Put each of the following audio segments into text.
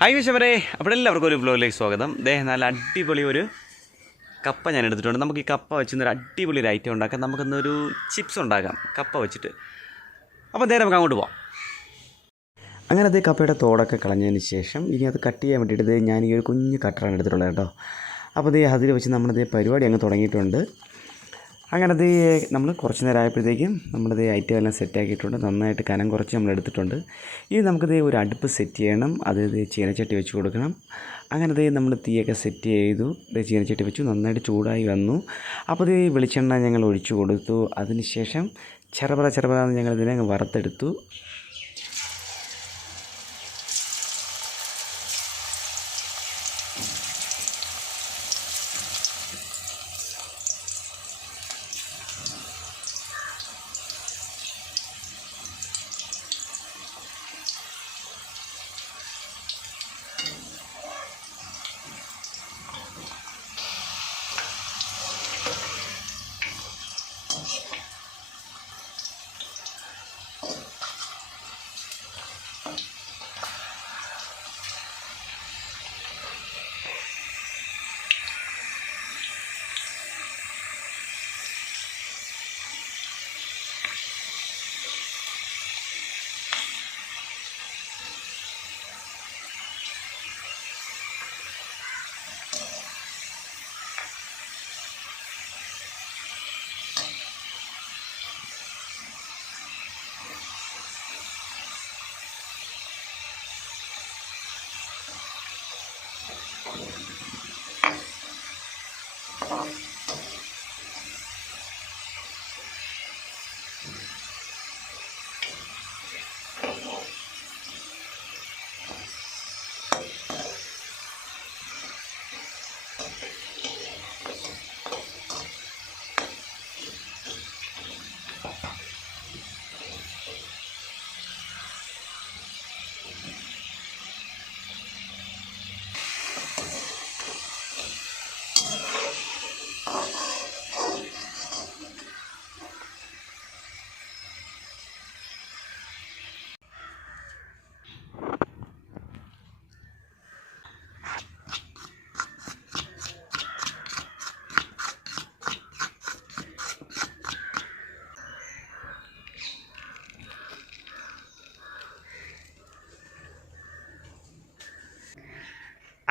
Hi വിശവരെ അപ്പോൾ എല്ലാവർക്കും ഒരു വ്ലോഗിലേക്ക് സ്വാഗതം. ദേഹം നല്ല അടിപൊളി ഒരു കപ്പ ഞാൻ എടുത്തിട്ടുണ്ട്. നമുക്ക് ഈ കപ്പ വെച്ച് ഒരു അടിപൊളി ഒരു ഐറ്റം ഉണ്ടാക്കാം. നമുക്കിന്നൊരു ചിപ്സ് ഉണ്ടാക്കാം കപ്പ വെച്ചിട്ട്. അപ്പോൾ നേരെ നമുക്ക് അങ്ങോട്ട് പോവാം. അങ്ങനെ അത് കപ്പയുടെ തോടൊക്കെ കളഞ്ഞതിന് ശേഷം ഇനി അത് കട്ട് ചെയ്യാൻ വേണ്ടിയിട്ട് ഞാൻ ഈ ഒരു കുഞ്ഞ് കട്ടറാണ് എടുത്തിട്ടുള്ളത് കേട്ടോ. അപ്പോൾ ദേ അതിൽ വെച്ച് നമ്മളിത് പരിപാടി അങ്ങ് തുടങ്ങിയിട്ടുണ്ട്. അങ്ങനെ അത് നമ്മൾ കുറച്ച് നേരം ആയപ്പോഴത്തേക്കും നമ്മളത് ഐറ്റം എല്ലാം സെറ്റ് ആക്കിയിട്ടുണ്ട്. നന്നായിട്ട് കനം കുറച്ച് നമ്മൾ എടുത്തിട്ടുണ്ട്. ഇനി നമുക്കിത് ഒരു അടുപ്പ് സെറ്റ് ചെയ്യണം. അത് ചീനച്ചട്ടി വെച്ച് കൊടുക്കണം. അങ്ങനെ ദേ നമ്മൾ തീയൊക്കെ സെറ്റ് ചെയ്തു. ചീനച്ചട്ടി വെച്ചു. നന്നായിട്ട് ചൂടായി വന്നു. അപ്പോൾ ഇത് വെളിച്ചെണ്ണ ഞങ്ങൾ ഒഴിച്ചു കൊടുത്തു. അതിനുശേഷം ചെറുപറ ചെറുപറ ഞങ്ങൾ ഇതിനെ അങ്ങ് വറുത്തെടുത്തു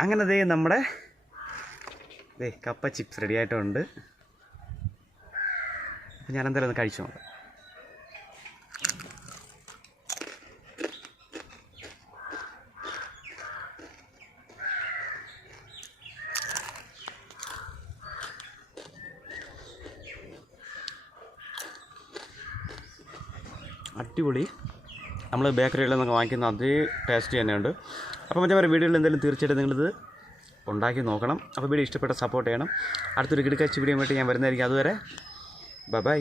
അങ്ങനെ ദേ നമ്മുടെ ദേ കപ്പ ചിപ്സ് റെഡി ആയിട്ടുണ്ട്. അപ്പം ഞാൻ എന്തായാലും കഴിച്ചു നോക്കാം. അടിപൊളി. നമ്മൾ ബേക്കറിയിൽ നിന്നൊക്കെ വാങ്ങിക്കുന്ന അതേ ടേസ്റ്റ് തന്നെയുണ്ട്. അപ്പോൾ മറ്റേ വീഡിയോയിൽ എന്തെങ്കിലും തീർച്ചയായിട്ടും നിങ്ങളിത് ഉണ്ടാക്കി നോക്കണം. അപ്പോൾ വീഡിയോ ഇഷ്ടപ്പെട്ട സപ്പോർട്ട് ചെയ്യണം. അടുത്തൊരു കിടക്കാച്ച് വീഡിയോ വേണ്ടി ഞാൻ വരുന്നതായിരിക്കും. അതുവരെ ബൈ.